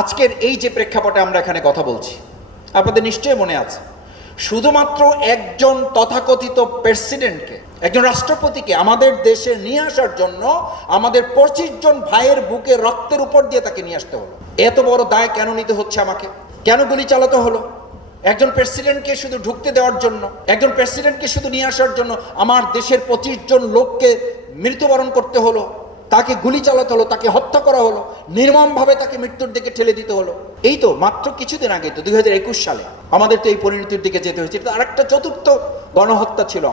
আজকের এই যে প্রেক্ষাপটে আমরা এখানে কথা বলছি, আপনাদের নিশ্চয়ই মনে আছে, শুধুমাত্র একজন তথাকথিত প্রেসিডেন্টকে, একজন রাষ্ট্রপতিকে আমাদের দেশে নিয়ে আসার জন্য আমাদের 25 জন ভাইয়ের বুকে রক্তের উপর দিয়ে তাকে নিয়ে আসতে হলো। এত বড় দায় কেন নিতে হচ্ছে আমাকে? কেন গুলি চালাতে হলো? একজন প্রেসিডেন্টকে শুধু ঢুকতে দেওয়ার জন্য, একজন প্রেসিডেন্টকে শুধু নিয়ে আসার জন্য আমার দেশের 25 জন লোককে মৃত্যুবরণ করতে হলো, তাকে গুলি চালাতে হলো, তাকে হত্যা করা হলো, নির্মমভাবে তাকে মৃত্যুর দিকে ঠেলে দিতে হলো। এই তো মাত্র কিছুদিন আগে তো 2021 সালে আমাদের তো এই পরিণতির দিকে যেতে হয়েছে। আর একটা চতুর্থ গণহত্যা ছিল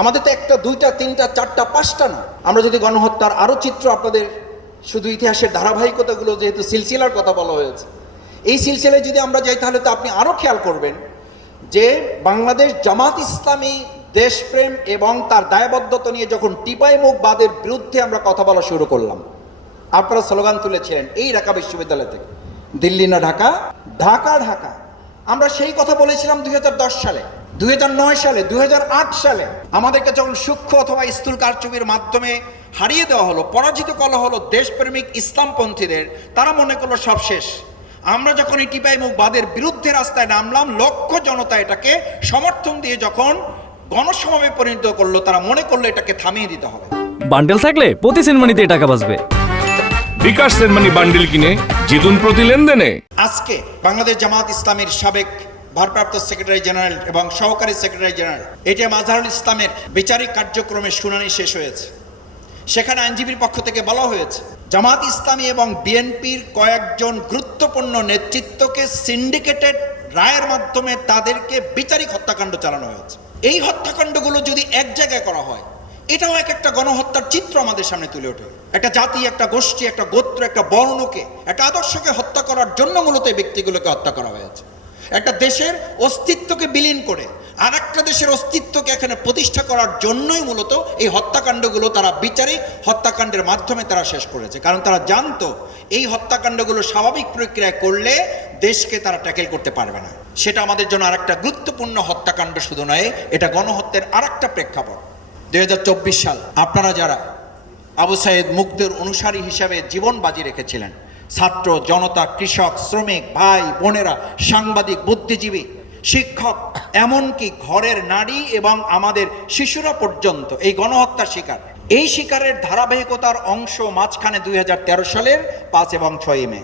আমাদের তো একটা, দুইটা, তিনটা, চারটা, পাঁচটা না। আমরা যদি গণহত্যার আরো চিত্র আপনাদের, শুধু ইতিহাসের ধারাবাহিকতাগুলো যেহেতু সিলসিলার কথা বলা হয়েছে, এই সিলসিলায় যদি আমরা যাই তাহলে তো আপনি আরো খেয়াল করবেন যে বাংলাদেশ জামাত ইসলামী দেশপ্রেম এবং তার দায়বদ্ধতা নিয়ে যখন টিপাইমুখবাদের বিরুদ্ধে আমরা কথা বলা শুরু করলাম, আপনারা স্লোগান তুলেছিলেন এই ঢাকা বিশ্ববিদ্যালয় থেকে, দিল্লি না ঢাকা, ঢাকা ঢাকা। আমরা সেই কথা বলেছিলাম 2010 সালে, 2009 সালে, 2008 সালে। আমাদেরকে যখন সূক্ষ্ম অথবা স্থূল কারচুপির মাধ্যমে হারিয়ে দেওয়া হলো, পরাজিত করা হলো দেশপ্রেমিক ইসলামপন্থীদের, তারা মনে করলো সব শেষ। আমরা যখন এই টিপাইমুখবাদের বিরুদ্ধে রাস্তায় নামলাম, লক্ষ জনতা এটাকে সমর্থন দিয়ে যখন গণসমাবেশে পরিণত করলো, তারা মনে করলো এটাকে থামিয়ে দিতে হবে। বান্ডেল থাকলে প্রতি সেনমানিতে টাকা বাঁচবে। বিকাশ সেনমানি বান্ডেল কিনে জিতুন প্রতি লেনদেনে। আজকে বাংলাদেশ জামাত ইসলামীর সাবেক ভারপ্রাপ্ত সেক্রেটারি জেনারেল এবং সহকারী সেক্রেটারি জেনারেল এটিএম আজহারুল ইসলামের বিচারিক কার্যক্রমের শুনানি শেষ হয়েছে। সেখানে আইনজীবীর পক্ষ থেকে বলা হয়েছে, জামাত ইসলামী এবং বিএনপির কয়েকজন গুরুত্বপূর্ণ নেতৃত্বকে সিন্ডিকেটেড রায়ের মাধ্যমে তাদেরকে বিচারিক হত্যাকাণ্ড চালানো হয়েছে। এই হত্যাকাণ্ডগুলো যদি এক জায়গায় করা হয়, এটাও একটা গণহত্যার চিত্র আমাদের সামনে তুলে ওঠে। একটা জাতি, একটা গোষ্ঠী, একটা গোত্র, একটা বর্ণকে, একটা আদর্শকে হত্যা করার জন্য মূলত এই ব্যক্তিগুলোকে হত্যা করা হয়েছে। একটা দেশের অস্তিত্বকে বিলীন করে আর একটা দেশের অস্তিত্বকে এখানে প্রতিষ্ঠা করার জন্যই মূলত এই হত্যাকাণ্ডগুলো তারা বিচারিক হত্যাকাণ্ডের মাধ্যমে তারা শেষ করেছে। কারণ তারা জানতো এই হত্যাকাণ্ডগুলো স্বাভাবিক প্রক্রিয়ায় করলে দেশকে তারা ট্যাকেল করতে পারবে না। সেটা আমাদের জন্য আরেকটা গুরুত্বপূর্ণ হত্যাকাণ্ড শুধু নয়, এটা গণহত্যার আরেকটা প্রেক্ষাপট। 2024 সাল আপনারা যারা আবু সাইদ মুগ্ধের অনুসারী হিসাবে জীবন বাজি রেখেছিলেন, ছাত্র জনতা, কৃষক, শ্রমিক, ভাই বোনেরা, সাংবাদিক, বুদ্ধিজীবী, শিক্ষক, এমনকি ঘরের নারী এবং আমাদের শিশুরা পর্যন্ত এই গণহত্যার শিকার। এই শিকারের ধারাবাহিকতার অংশ মাঝখানে 2013 সালের 5 এবং 6 মে